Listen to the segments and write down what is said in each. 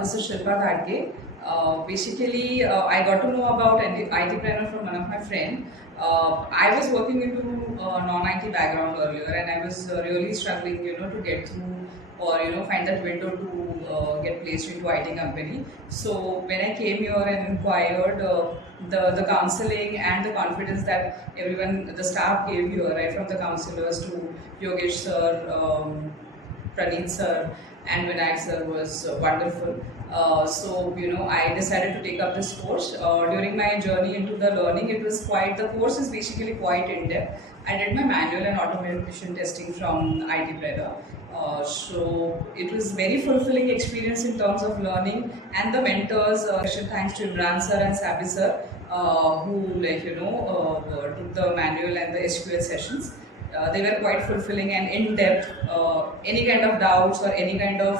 This is Shilpa Ghatage. Basically, I got to know about iTpreneur from one of my friends. I was working into non-IT background earlier, and I was really struggling, to get through or find that window to get placed into IT company. So when I came here and inquired, the counseling and the confidence that everyone, the staff gave here, right from the counselors to Yogesh sir, Praneeth sir, and Vinayak sir was wonderful. I decided to take up this course. During my journey into the learning, the course is basically quite in depth. I did my manual and automation testing from iTpreneur. So it was very fulfilling experience in terms of learning, and the mentors, special thanks to Imran sir and Sabi sir, who took the manual and the SQL sessions. They were quite fulfilling and in-depth. Any kind of doubts or any kind of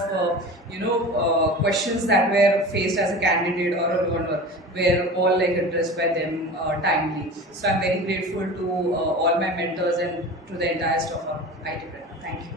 questions that were faced as a candidate or a learner were all addressed by them timely. So I'm very grateful to all my mentors and to the entire staff of iTpreneur. Thank you.